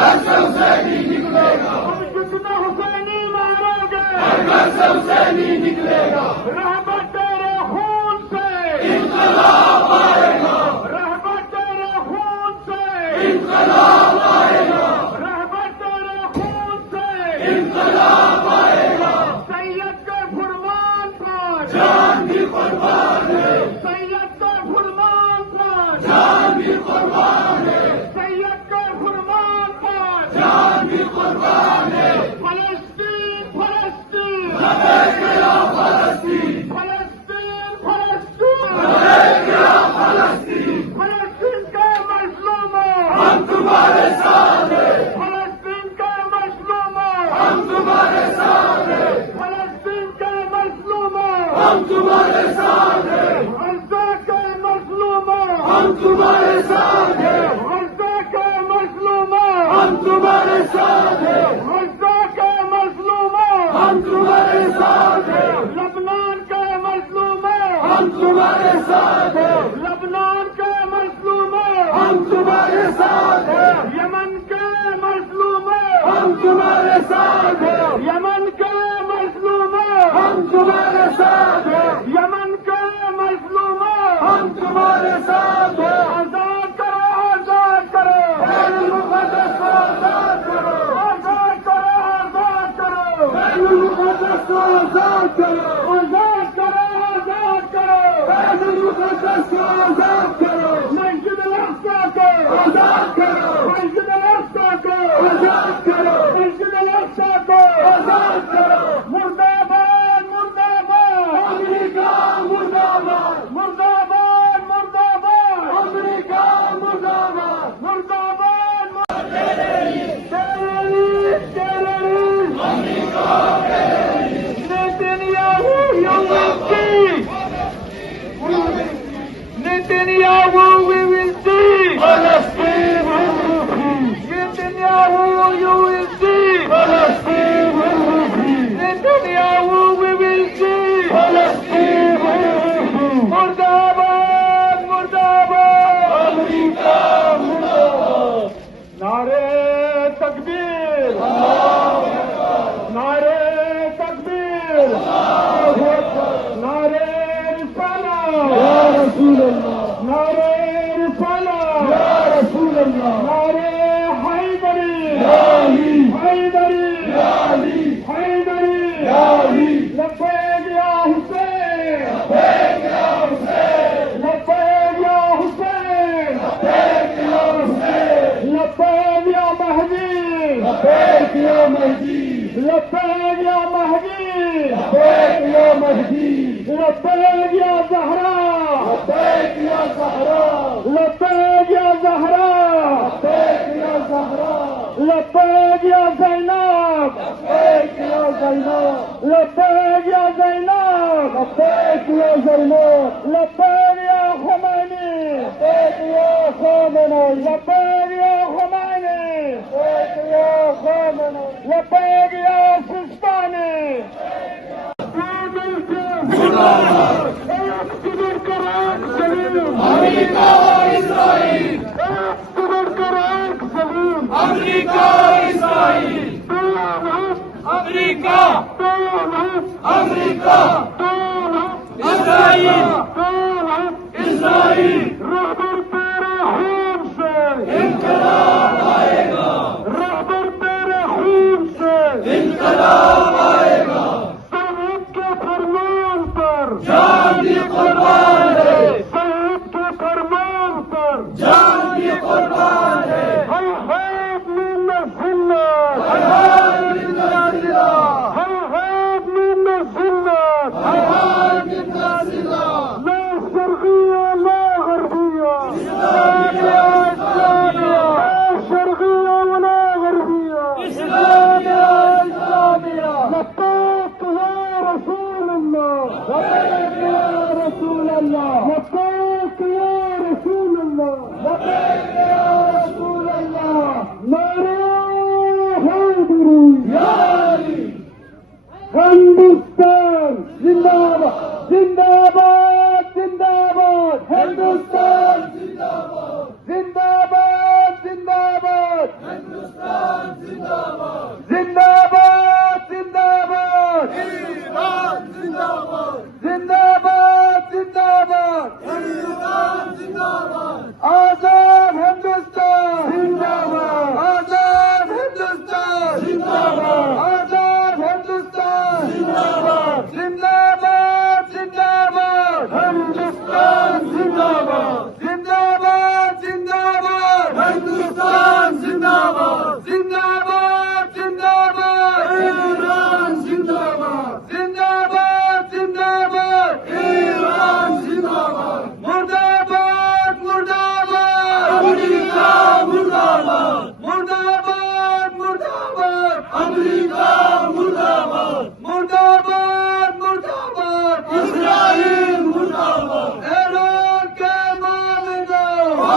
घर से हुसैनी निकलेगा। जितना हुसैनी मारोगे घर से हुसैनी निकलेगा। रहमत तेरे खून से इंकलाब आएगा। रहमत तेरे खून से इंकलाब आएगा। रहमत तेरे खून से इंकलाब आएगा। सैयद के फरमान पर जान भी कुर्बान है। सैयद के फरमान पर जान भी कुर्बान है। सैयद के फरमान पर जान भी कुर्बान है। फलस्तीन फलस्तीन लबैक या फलस्तीन। फलस्तीन फलस्तीन लबैक या फलस्तीन। फलस्तीन के मजलूमों हम तुम्हारे साथ हैं। फलस्तीन के मजलूमों हम तुम्हारे साथ हैं। फलस्तीन के मजलूमों हम तुम्हारे साथ हैं। गज़ा के मजलूमों हम तुम्हारे साथ हैं। गज़ा के मजलूमों हम तुम्हारे साथ हैं। गज़ा के मजलूमों हम तुम्हारे साथ हैं। लबनान के मजलूमों हम तुम्हारे साथ हैं। लबनान के मजलूमों हम तुम्हारे साथ हैं। यमन के मजलूमों हम तुम्हारे साथ हैं। यमन के मजलूमों हम तुम्हारे साथ हैं। यमन के मजलूमों हम तुम्हारे साथ हैं। आजाद करो आजाद करो बैतुल मुक़द्दस को आजाद करो। आजाद करो आजाद करो बैतुल मुक़द्दस को आजाद करो। आजाद करो आजाद करो बैतुल मुक़द्दस को आजाद करो। मस्जिद अल-अक़सा को आजाद करो। मस्जिद अल-अक़सा को आजाद करो। मस्जिद अल-अक़सा को आजाद करो। मुर्दाबाद मुर्दाबाद अमेरिका मुर्दाबाद। मुर्दाबाद मुर्दाबाद अमेरिका मुर्दाबाद। मुर्दाबाद Netanyahu, you will see. Netanyahu, we will see. Netanyahu, you will see. Netanyahu, we will see. Murdabad, Murdabad. America मुर्दाबाद। नारे तकबीर, नारे तकबीर, नारे रिसाला, या रसूल अल्लाह। नारे रिसाला, या रसूल अल्लाह। नारे हैदरी, या अली। हैदरी, या अली। हैदरी, या अली। लब्बैक या हुसैन, लब्बैक या हुसैन। लब्बैक या हुसैन, लब्बैक या हुसैन। लब्बैक या महदी, लब्बैक या महदी। लब्बैक या महदी, लब्बैक या महदी। लब्बैक या ज़हरा, लब्बैक या ज़हरा। लब्बैक या ज़हरा, लब्बैक या ज़हरा। लब्बैक या ज़ैनब, लब्बैक या ज़ैनब। लब्बैक या ज़ैनब, लब्बैक या ज़ैनब। लब्बैक या खुमैनी, लब्बैक या खामनी। लब्बैक या खुमैनी, लब्बैक या खामनी। लब्बैक या सिस्तानी। अमेरिका और इस्राइल। अमेरिका और Israel. America. America. Israel. Israel. रहबर तेरे खून से इंकलाब आएगा। रहबर तेरे खून से इंकलाब आएगा। सैयद के फरमान पर जान भी कुर्बान है। सैयद के फरमान पर जान भी कुर्बान है। हयहात min ज़िल्लत, हयहात मिन ज़िल्लत। हयहात min ज़िल्लत, हयहात मिन ज़िल्लत। ला शर्क़िया ला ग़र्बिया, इस्लामिया इस्लामिया। ला शर्क़िया वला ग़र्बिया, इस्लामिया इस्लामिया। लब्बैक या रसूल अल्लाह, लब्बैक या रसूल अल्लाह। लब्बैक या रसूल अल्लाह, लब्बैक या रसूल अल्लाह। नारे हैदरी, या अली। हिंदुस्तान जिंदाबाद, जिंदाबाद जिंदाबाद, हिंदुस्तान जिंदाबाद। जिंदाबाद जिंदाबाद, हिंदुस्तान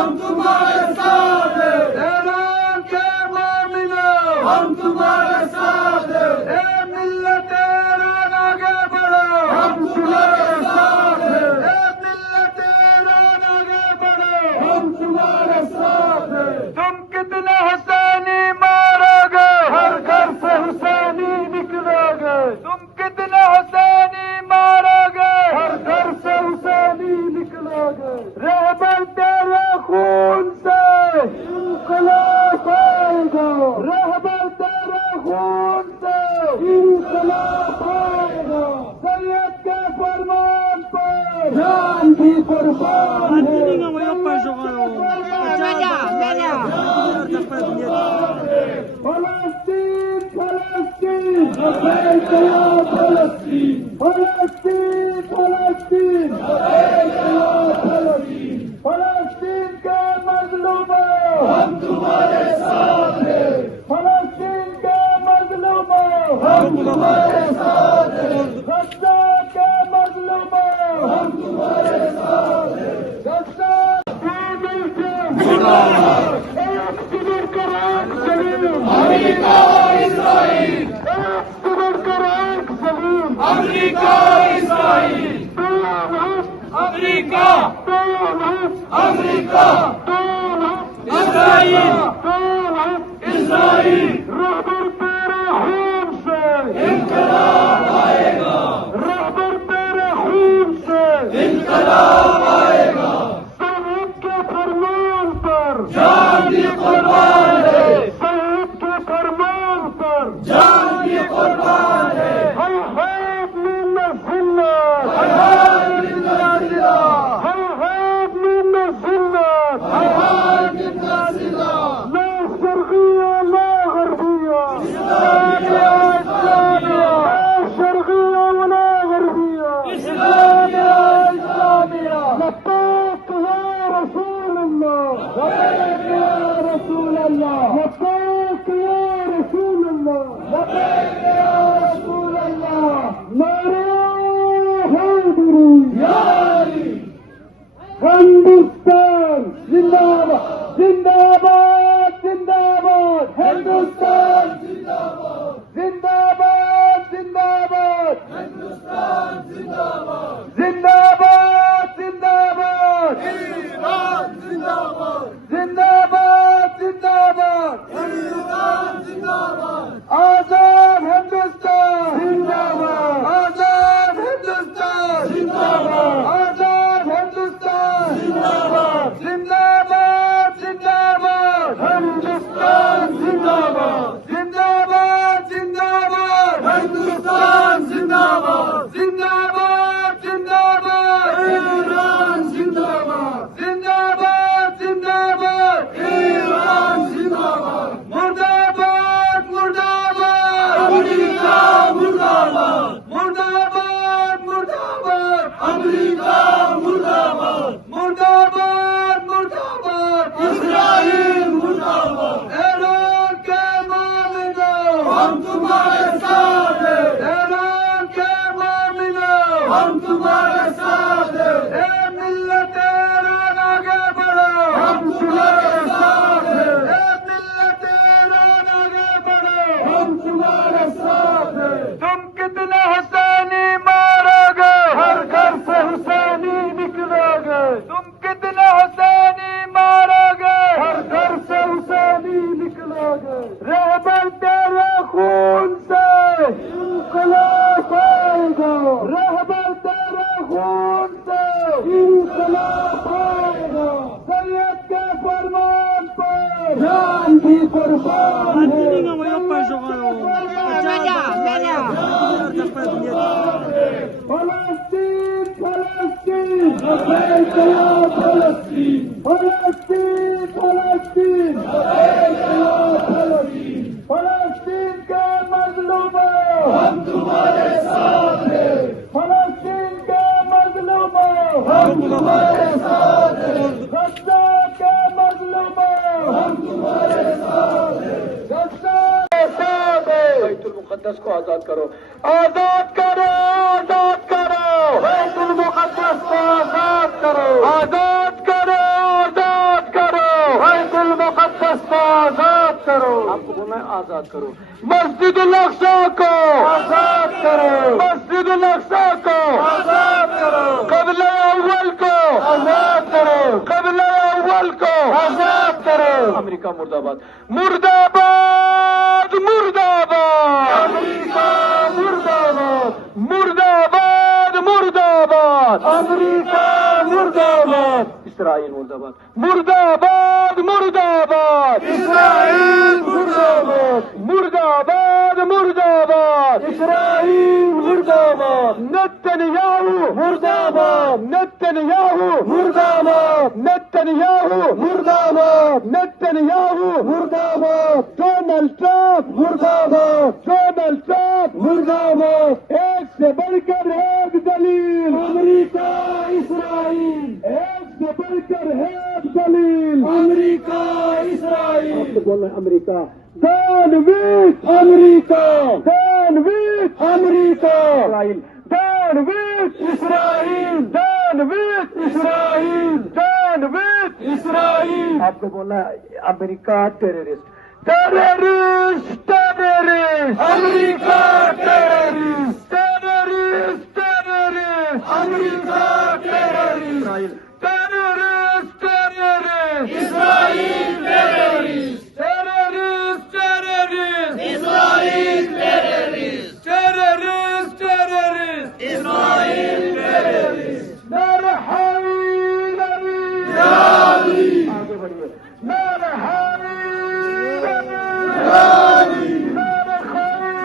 हम तुम्हारे साथ हैं। ईरान के मोमिनों, हम तुम्हारे साथ हैं। ए मिल्लत ईरान आगे बढ़ो, हम तुम्हारे साथ हैं। ए मिल्लत ईरान आगे बढ़ो, हम तुम्हारे साथ हैं। तुम कितने हुसैनी मारोगे, हर घर से हुसैनी निकलोगे। तुम कितने हुसैनी मारोगे, हर घर से हुसैनी निकलोगे। रहबर तेरे खून से इंकलाब आएगा। रहबर तेरे खून से इंकलाब आएगा। सैयद के फरमान पर जान भी कुर्बान है। फलस्तीन फलस्तीन फलस्तीन फलस्तीन फलस्तीन फलस्तीन के मजलूमों, हम तुम्हारे साथ हैं। फलस्तीन के मजलूमों, हम तुम्हारे साथ हैं। गज़ा के मजलूमों, हम तुम्हारे साथ हैं। Gaza America Israel, America Israel, America America Israel, Israel. रहबर तेरे खून से इंकलाब आएगा। रहबर तेरे खून से इंकलाब आएगा। सैयद के फरमान पर जान भी कुर्बान है। सैयद के फरमान पर जान भी कुर्बान है। हिंदुस्तान जिंदाबाद, जिंदाबाद जिंदाबाद। हिंदुस्तान जिंदाबाद, जिंदाबाद जिंदाबाद। हिंदुस्तान जिंदाबाद, जिंदाबाद जिंदाबाद। ईरान जिंदाबाद, जिंदाबाद जिंदाबाद। हिंदुस्तान जिंदाबाद। आजाद हिंदुस्तान जिंदाबाद, आजाद हिंदुस्तान जिंदाबाद, आजाद हिंदुस्तान जिंदाबाद, जिंदाबाद जिंदाबाद। हिंदुस्तान जिंदाबाद, जिंदाबाद जिंदाबाद। हिंदुस्तान जिंदाबाद, जिंदाबाद जिंदाबाद। ईरान जिंदाबाद, जिंदाबाद जिंदाबाद। ईरान जिंदाबाद। मुर्दाबाद मुर्दाबाद। अमेरिका मुर्दाबाद, मुर्दाबाद मुर्दाबाद। अमेरिका मुर्दाबाद, मुर्दाबाद मुर्दाबाद। इस्राइल मुर्दाबाद। ईरान के मोमिनों, हम तुम्हारे साथ हैं। ईरान के मोमिनों, हम तुम्हारे साथ हैं। ए मिल्लत ईरान आगे बढ़ो, हम तुम्हारे साथ हैं। ए मिल्लत ईरान आगे बढ़ो, हम तुम्हारे साथ हैं। तुम कितने हुसैनी मारोगे, हर घर से हुसैनी निकलोगे। तुम कितने हुसैनी मारोगे, हर घर से हुसैनी निकलोगे। रहबर तेरे खून से इंकलाब आएगा। रहबर तेरे खून से इंकलाब आएगा। सैयद के फरमान पर जान भी कुर्बान है। फलस्तीन फलस्तीन फलस्तीन फलस्तीन फलस्तीन फलस्तीन के मजलूमों, हम तुम्हारे साथ हैं। फलस्तीन के मजलूमों, हम तुम्हारे साथ हैं। गज़ा के मजलूमों, हम तुम्हारे साथ हैं। गज़ा के साथ हैं। बैतुल मुक़द्दस को आजाद करो, आजाद करो, आजाद करो। बैतुल मुक़द्दस को आजाद करो, आजाद करो, आजाद करो। आजाद करो, मस्जिदुल अक्सा को आजाद करो, मस्जिदुल अक्सा को आजाद करो, क़िबला अव्वल को आजाद करो, क़िबला अव्वल को आजाद करो। अमेरिका मुर्दाबाद, मुर्दाबाद मुर्दाबाद, अमेरिका मुर्दाबाद, मुर्दाबाद मुर्दाबाद, अमेरिका मुर्दाबाद, इस्राइल मुर्दाबाद, मुर्दाबाद मुर्दाबाद, इस्राइल मुर्दाबाद, मुर्दाबाद मुर्दाबाद, इस्राइल मुर्दाबाद, नेतन्याहू मुर्दाबाद, नेतन्याहू मुर्दाबाद, नेतन्याहू मुर्दाबाद, नेतन्याहू मुर्दाबाद, डोनाल्ड ट्रंप मुर्दाबाद, डोनाल्ड ट्रंप मुर्दाबाद। एक से बढ़कर एक दलील, अमेरिका इस्राइल, एक से बढ़कर एक दलील, अमेरिका इस्राइल। अब तो बोलना अमेरिका, दानवीर अमेरिका, दानवीर अमेरिका, इस्राइल, दानवीर इस्राइल, दानवीर इस्राइल, दानवीर इस्राइल। आपको बोलना America terrorist, terrorist, terrorist, America terrorist, terrorist, terrorist, America terrorist, Israel terrorist, terrorist, Israel terrorist, terrorist, terrorist, Israel terrorist, terrorist, terrorist, Israel terrorist. नारे हैदरी, आगे बढ़िए, नारे हैदरी, नारे खैदरी,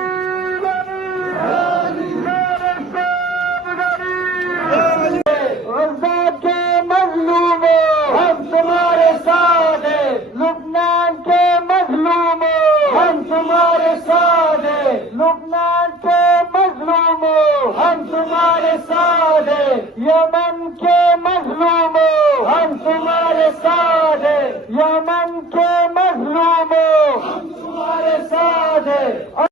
नारे सादगरी। गज़ा के मज़लूमों हम तुम्हारे साथ हैं, लुबनान के मज़लूमों हम तुम्हारे साथ हैं, लुबनान के मज़लूमों हम तुम्हारे साथ हैं,